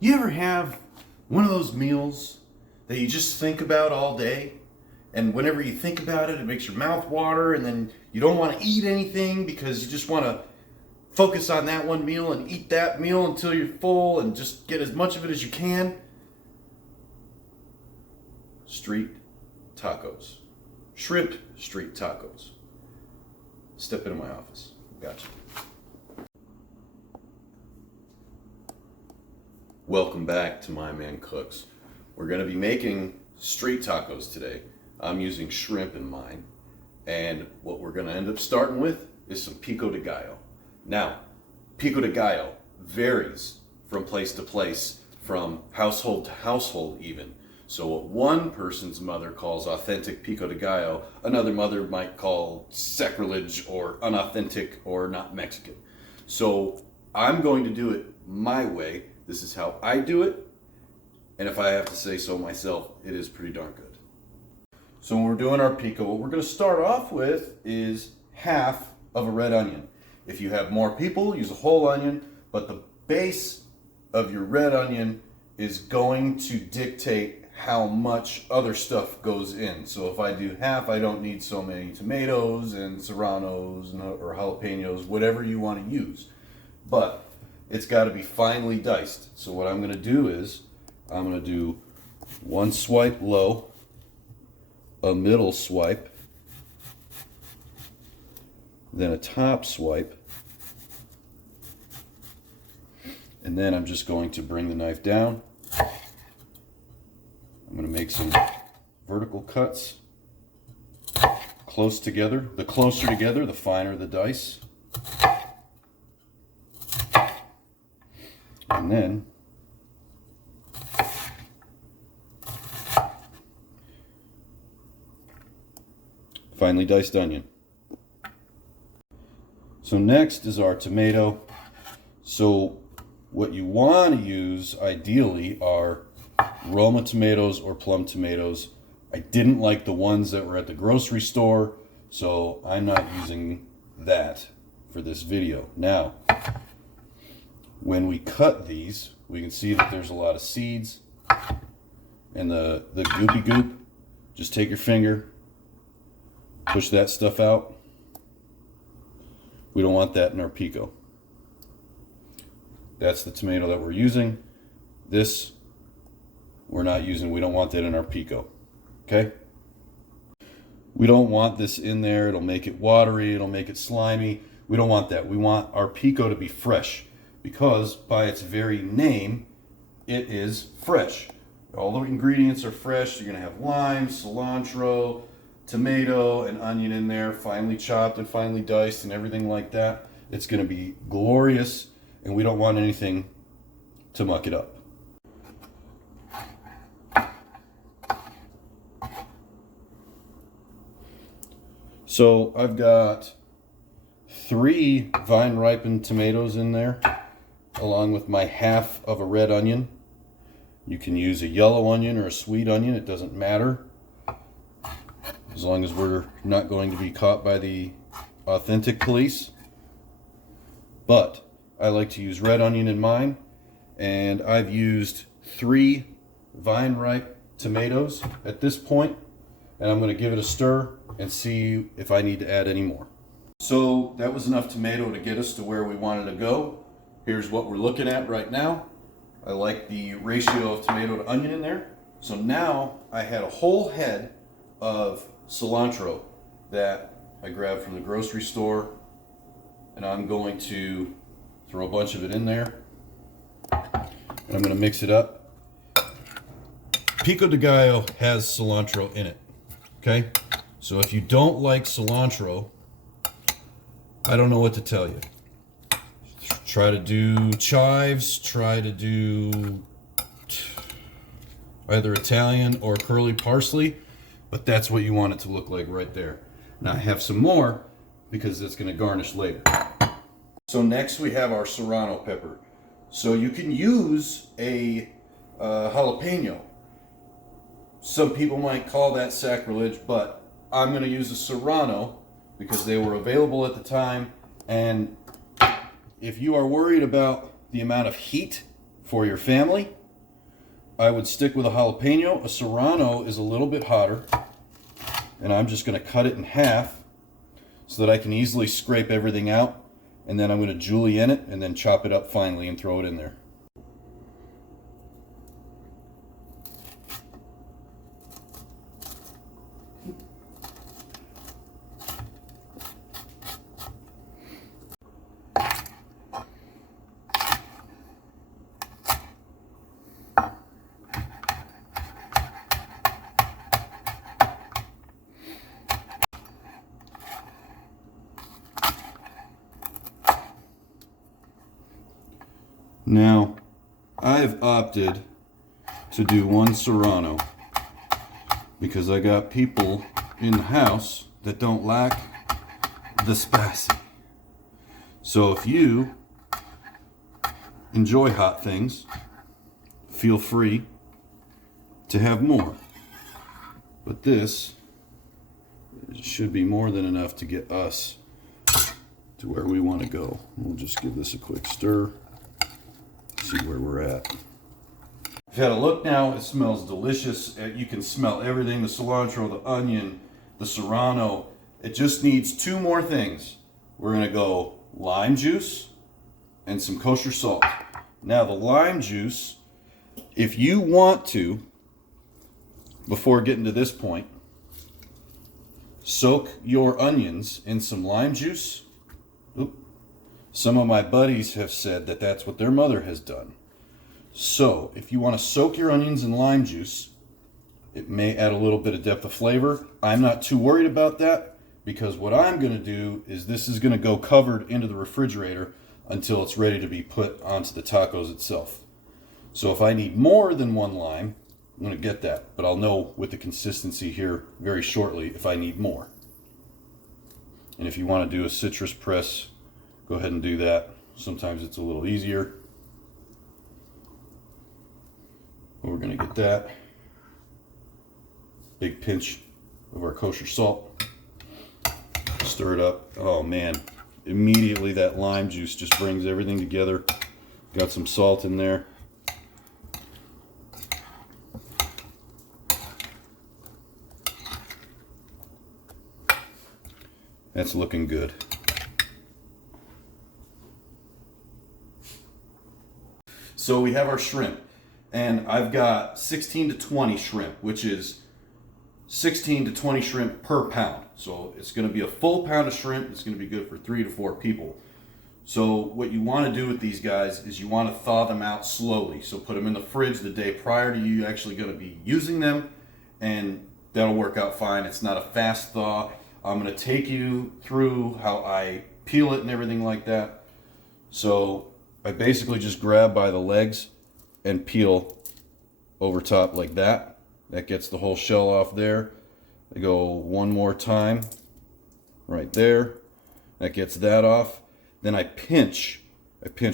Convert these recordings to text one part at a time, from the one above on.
You ever have one of those meals that you just think about all day? And whenever you think about it, it makes your mouth water, and then you don't want to eat anything because you just want to focus on that one meal and eat that meal until you're full and just get as much of it as you can. Street tacos. Shrimp street tacos. Step into my office. Gotcha. Welcome back to My Man Cooks. We're going to be making street tacos today. I'm using shrimp in mine. And what we're going to end up starting with is some Pico De Gallo. Now, Pico De Gallo varies from place to place, from household to household even. So what one person's mother calls authentic Pico de Gallo, another mother might call sacrilege or unauthentic or not Mexican. So I'm going to do it my way. This is how I do it. And if I have to say so myself, it is pretty darn good. So when we're doing our pico, what we're going to start off with is half of a red onion. If you have more people, use a whole onion, but the base of your red onion is going to dictate how much other stuff goes in. So if I do half, I don't need so many tomatoes and serranos or jalapenos, whatever you want to use. But it's got to be finely diced. So what I'm going to do is I'm going to do one swipe low, a middle swipe, then a top swipe, and then I'm just going to bring the knife down. I'm going to make some vertical cuts close together. The closer together, the finer the dice. And then finely diced onion. So next is our tomato. So what you want to use ideally are Roma tomatoes or plum tomatoes. I didn't like the ones that were at the grocery store, so I'm not using that for this video. Now, when we cut these, we can see that there's a lot of seeds and the goopy goop. Just take your finger, push that stuff out. We don't want that in our pico. That's the tomato that we're using. This we're not using. We don't want that in our pico. Okay? We don't want this in there. It'll make it watery. It'll make it slimy. We don't want that. We want our pico to be fresh because by its very name, it is fresh. All the ingredients are fresh. You're going to have lime, cilantro, tomato, and onion in there, finely chopped and finely diced and everything like that. It's going to be glorious, and we don't want anything to muck it up. So I've got 3 vine ripened tomatoes in there, along with my half of a red onion. You can use a yellow onion or a sweet onion, it doesn't matter, as long as we're not going to be caught by the authentic police. But I like to use red onion in mine, and I've used 3 vine ripe tomatoes at this point, and I'm going to give it a stir and see if I need to add any more. So that was enough tomato to get us to where we wanted to go. Here's what we're looking at right now. I like the ratio of tomato to onion in there. So now I had a whole head of cilantro that I grabbed from the grocery store, and I'm going to throw a bunch of it in there, and I'm going to mix it up. Pico de Gallo has cilantro in it, okay? So if you don't like cilantro, I don't know what to tell you. Try to do chives, try to do either Italian or curly parsley, but that's what you want it to look like right there. Now I have some more because it's going to garnish later. So next we have our Serrano pepper. So you can use a jalapeno. Some people might call that sacrilege, but I'm going to use a Serrano because they were available at the time. And if you are worried about the amount of heat For your family, I would stick with a jalapeno. A Serrano is a little bit hotter, and I'm just going to cut it in half so that I can easily scrape everything out, and then I'm going to julienne it and then chop it up finely and throw it in there. Now, I've opted to do one Serrano because I got people in the house that don't like the spicy. So if you enjoy hot things, feel free to have more. But this should be more than enough to get us to where we want to go. We'll just give this a quick stir. See where we're at. I've had a look now. It smells delicious. You can smell everything, the cilantro, the onion, the Serrano. It just needs two more things. We're going to go lime juice and some kosher salt. Now the lime juice, if you want to, before getting to this point, soak your onions in some lime juice. Some of my buddies have said that that's what their mother has done. So if you want to soak your onions in lime juice, it may add a little bit of depth of flavor. I'm not too worried about that because what I'm going to do is this is going to go covered into the refrigerator until it's ready to be put onto the tacos itself. So if I need more than one lime, I'm going to get that. But I'll know with the consistency here very shortly if I need more. And if you want to do a citrus press, go ahead and do that. Sometimes it's a little easier. We're going to get that. Big pinch of our kosher salt. Stir it up. Oh man, immediately that lime juice just brings everything together. Got some salt in there. That's looking good. So we have our shrimp, and I've got 16 to 20 shrimp, which is 16 to 20 shrimp per pound. So it's going to be a full pound of shrimp. It's going to be good for 3 to 4 people. So what you want to do with these guys is you want to thaw them out slowly. So put them in the fridge the day prior to you actually going to be using them, and that'll work out fine. It's not a fast thaw. I'm going to take you through how I peel it and everything like that. So I basically just grab by the legs and peel over top like that. That gets the whole shell off there. I go one more time right there. That gets that off. Then I pinch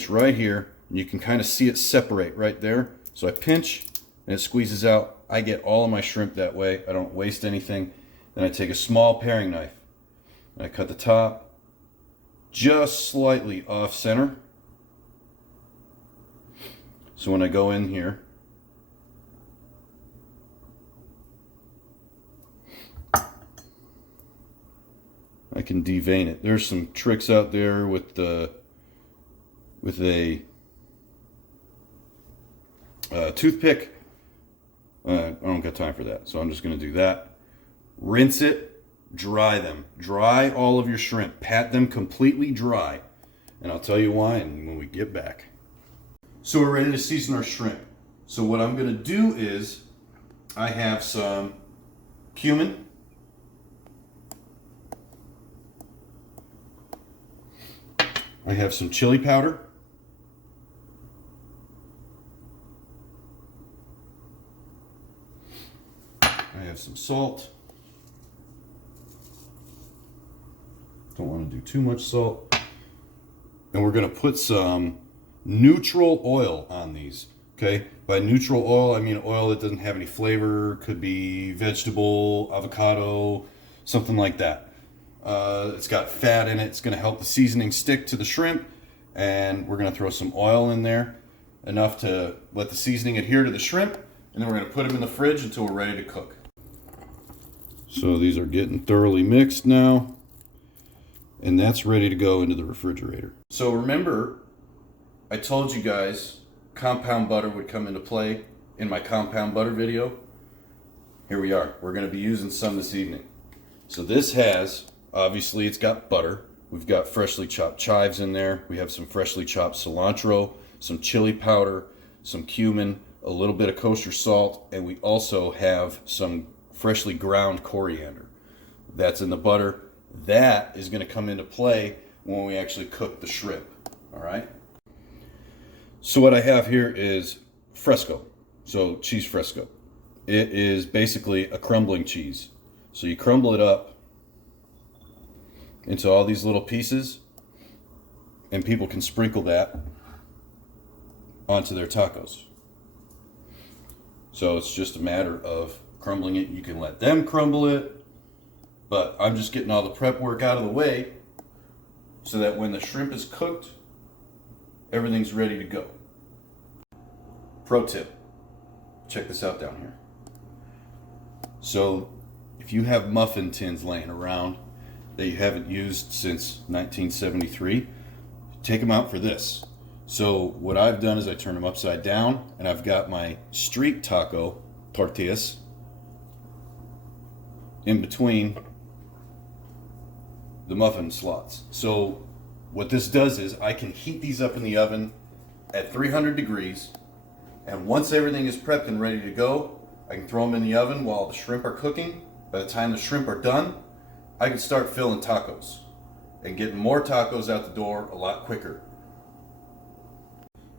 right here, and you can kind of see it separate right there. So I pinch and it squeezes out. I get all of my shrimp that way. I don't waste anything. Then I take a small paring knife and I cut the top just slightly off center. So when I go in here, I can devein it. There's some tricks out there with a toothpick. I don't got time for that, so I'm just going to do that. Rinse it, dry them. Dry all of your shrimp. Pat them completely dry. And I'll tell you why when we get back. So we're ready to season our shrimp. So what I'm going to do is I have some cumin. I have some chili powder. I have some salt. Don't want to do too much salt. And we're going to put some neutral oil on these. Okay, by neutral oil I mean oil that doesn't have any flavor. Could be vegetable, avocado, something like that. It's got fat in it. It's going to help the seasoning stick to the shrimp. And we're going to throw some oil in there. enough to let the seasoning adhere to the shrimp, and then we're going to put them in the fridge until we're ready to cook. So these are getting thoroughly mixed now, and that's ready to go into the refrigerator. So remember, I told you guys compound butter would come into play in my compound butter video. Here we are. We're going to be using some this evening. So this has, obviously it's got butter. We've got freshly chopped chives in there. We have some freshly chopped cilantro, some chili powder, some cumin, a little bit of kosher salt, and we also have some freshly ground coriander. That's in the butter. That is going to come into play when we actually cook the shrimp. All right. So what I have here is fresco, so cheese fresco. It is basically a crumbling cheese. So you crumble it up into all these little pieces, and people can sprinkle that onto their tacos. So it's just a matter of crumbling it. You can let them crumble it, but I'm just getting all the prep work out of the way so that when the shrimp is cooked, everything's ready to go. Pro tip, check this out down here. So if you have muffin tins laying around that you haven't used since 1973, take them out for this. So what I've done is I turn them upside down, and I've got my street taco tortillas in between the muffin slots. So what this does is I can heat these up in the oven at 300 degrees, and once everything is prepped and ready to go, I can throw them in the oven while the shrimp are cooking. By the time the shrimp are done, I can start filling tacos and getting more tacos out the door a lot quicker.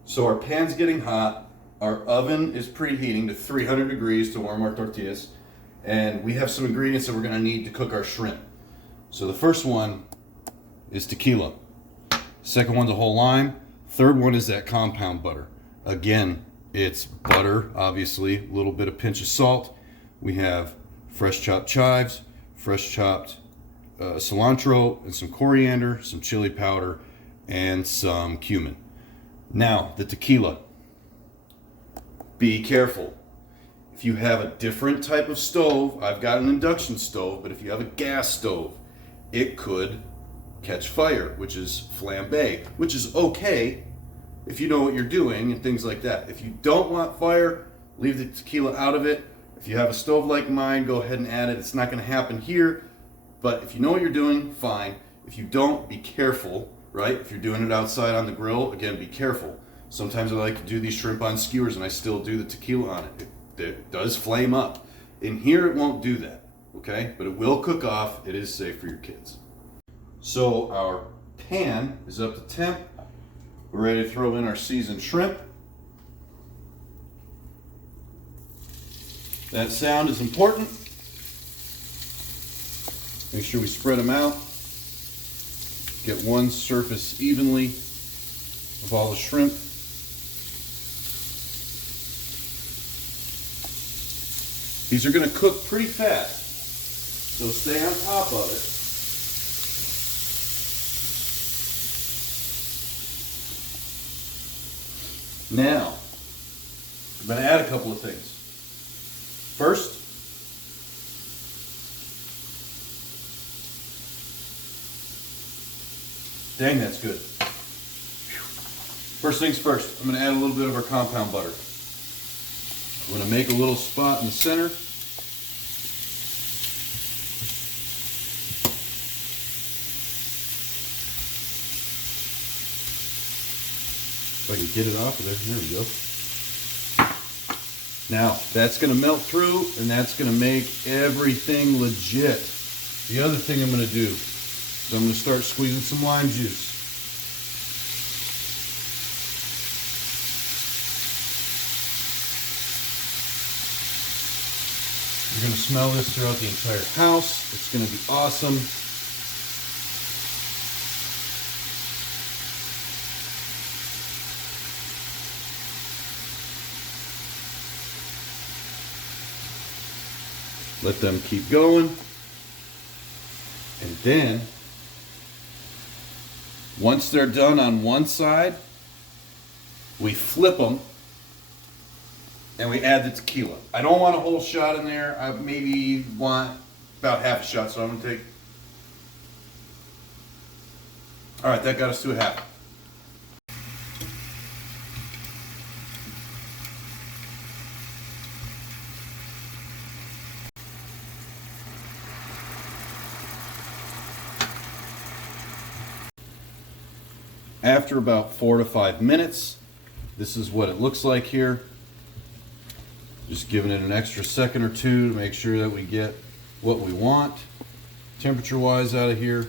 So our pan's getting hot, our oven is preheating to 300 degrees to warm our tortillas, and we have some ingredients that we're going to need to cook our shrimp. So the first one is tequila. Second one's a whole lime. Third one is that compound butter. Again, it's butter, obviously, a little bit of pinch of salt. We have fresh chopped chives, fresh chopped cilantro, and some coriander, some chili powder, and some cumin. Now, the tequila. Be careful. If you have a different type of stove, I've got an induction stove, but if you have a gas stove, it could catch fire, which is flambe, which is okay if you know what you're doing and things like that. If you don't want fire, leave the tequila out of it. If you have a stove like mine, go ahead and add it. It's not going to happen here, but if you know what you're doing, fine. If you don't, be careful, right? If you're doing it outside on the grill, again, be careful. Sometimes I like to do these shrimp on skewers and I still do the tequila on it. It does flame up. In here, it won't do that, okay? But it will cook off. It is safe for your kids. So our pan is up to temp. We're ready to throw in our seasoned shrimp. That sound is important. Make sure we spread them out. Get one surface evenly of all the shrimp. These are going to cook pretty fast, so stay on top of it. Now, I'm going to add a couple of things. First, dang, that's good. First things first, I'm going to add a little bit of our compound butter. I'm going to make a little spot in the center. If I can get it off of there, there we go. Now, that's going to melt through, and that's going to make everything legit. The other thing I'm going to do is I'm going to start squeezing some lime juice. You're going to smell this throughout the entire house. It's going to be awesome. Let them keep going. And then, once they're done on one side, We flip them, and we add the tequila. I don't want a whole shot in there. I maybe want about half a shot, so I'm gonna take. All right, that got us to a half. After about 4 to 5 minutes, this is what it looks like here. Just giving it an extra second or two to make sure that we get what we want temperature-wise out of here.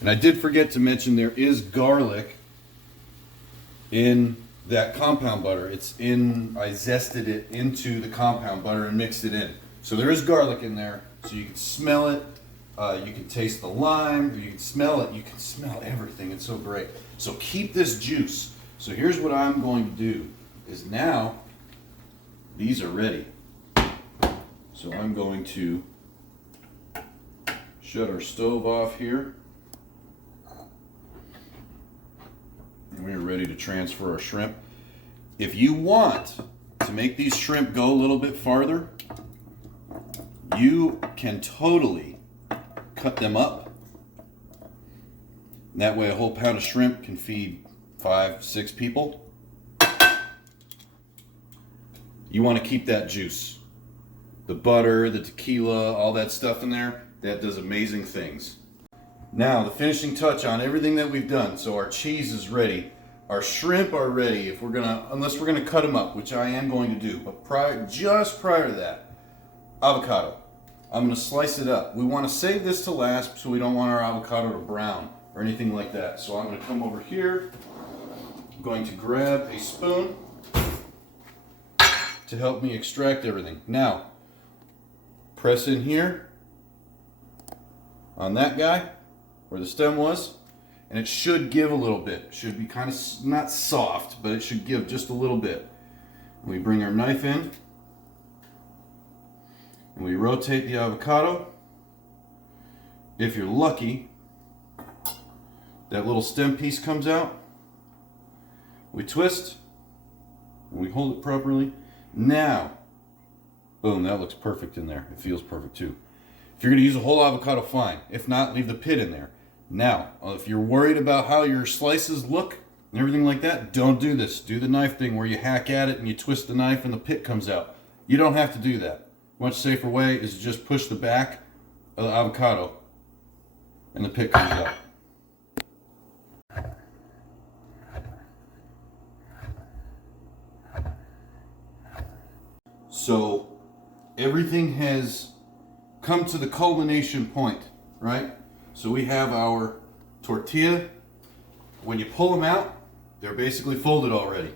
And I did forget to mention there is garlic in that compound butter. I zested it into the compound butter and mixed it in. So there is garlic in there, so you can smell it. You can taste the lime, you can smell it, you can smell everything. It's so great. So keep this juice. So here's what I'm going to do is now these are ready. So I'm going to shut our stove off here. And we are ready to transfer our shrimp. If you want to make these shrimp go a little bit farther, you can totally cut them up. And that way a whole pound of shrimp can feed 5-6 people. You want to keep that juice. The butter, the tequila, all that stuff in there, that does amazing things. Now the finishing touch on everything that we've done. So our cheese is ready. Our shrimp are ready unless we're gonna cut them up, which I am going to do. But just prior to that, avocado. I'm going to slice it up. We want to save this to last, so we don't want our avocado to brown or anything like that. So I'm going to come over here. I'm going to grab a spoon to help me extract everything. Now, press in here on that guy where the stem was, and it should give a little bit. It should be kind of not soft, but it should give just a little bit. We bring our knife in. And we rotate the avocado. If you're lucky, that little stem piece comes out. We twist, and we hold it properly. Now, boom, that looks perfect in there. It feels perfect too. If you're going to use a whole avocado, fine. If not, leave the pit in there. Now, if you're worried about how your slices look and everything like that, don't do this. Do the knife thing where you hack at it and you twist the knife and the pit comes out. You don't have to do that. Much safer way is to just push the back of the avocado and the pit comes out. So everything has come to the culmination point, right? So we have our tortilla. When you pull them out, they're basically folded already.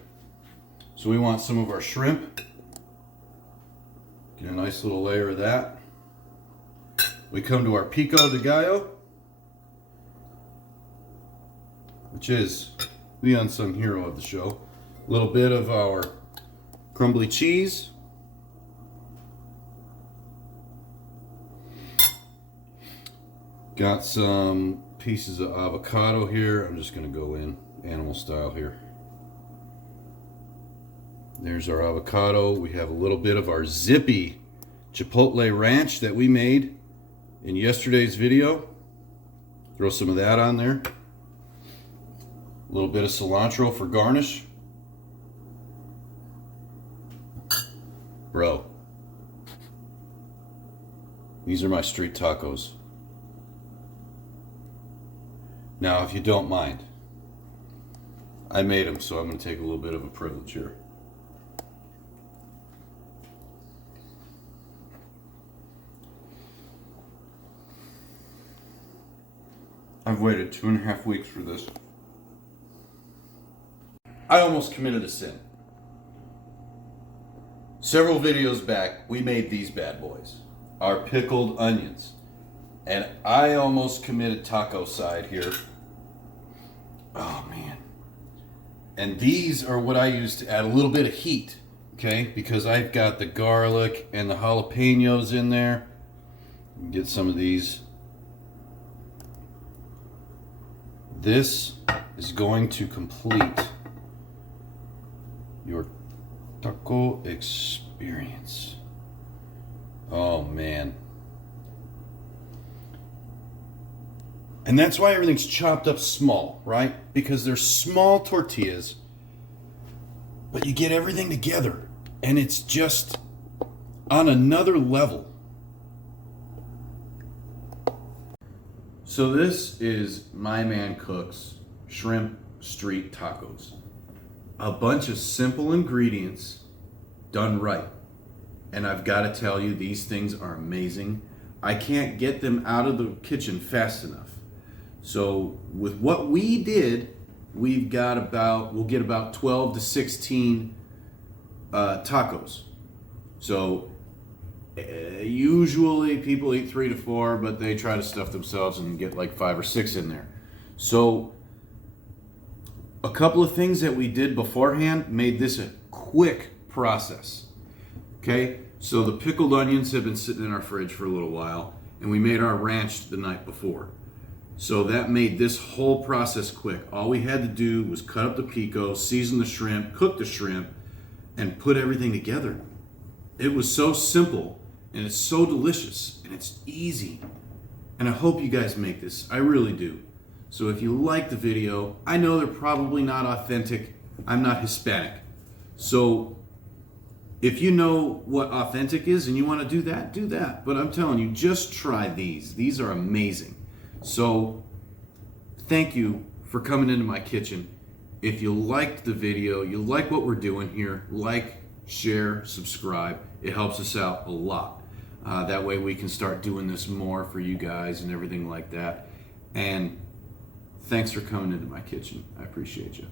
So we want some of our shrimp. Get a nice little layer of that. We come to our Pico De Gallo, which is the unsung hero of the show. A little bit of our crumbly cheese. Got some pieces of avocado here. I'm just going to go in animal style here. There's our avocado. We have a little bit of our zippy chipotle ranch that we made in yesterday's video. Throw some of that on there. A little bit of cilantro for garnish. Bro, these are my street tacos. Now, if you don't mind, I made them, so I'm going to take a little bit of a privilege here. I've waited 2.5 weeks for this. I almost committed a sin. Several videos back, we made these bad boys, our pickled onions. And I almost committed taco side here. Oh man. And these are what I use to add a little bit of heat, okay? Because I've got the garlic and the jalapenos in there. Get some of these. This is going to complete your taco experience. Oh man. And that's why everything's chopped up small, right? Because they're small tortillas, but you get everything together and it's just on another level. So this is My Man Cook's Shrimp Street Tacos. A bunch of simple ingredients done right. And I've got to tell you, these things are amazing. I can't get them out of the kitchen fast enough. So with what we did, we'll get about 12 to 16 tacos. So usually people eat 3 to 4, but they try to stuff themselves and get like 5 or 6 in there. So a couple of things that we did beforehand made this a quick process. Okay, so the pickled onions have been sitting in our fridge for a little while, and we made our ranch the night before. So that made this whole process quick. All we had to do was cut up the pico, season the shrimp, cook the shrimp, and put everything together. It was so simple, and it's so delicious, and it's easy. And I hope you guys make this. I really do. So if you like the video, I know they're probably not authentic. I'm not Hispanic. So if you know what authentic is and you want to do that, do that. But I'm telling you, just try these. These are amazing. So thank you for coming into my kitchen. If you liked the video, you like what we're doing here, like, share, subscribe. It helps us out a lot. That way we can start doing this more for you guys and everything like that. And thanks for coming into my kitchen. I appreciate you.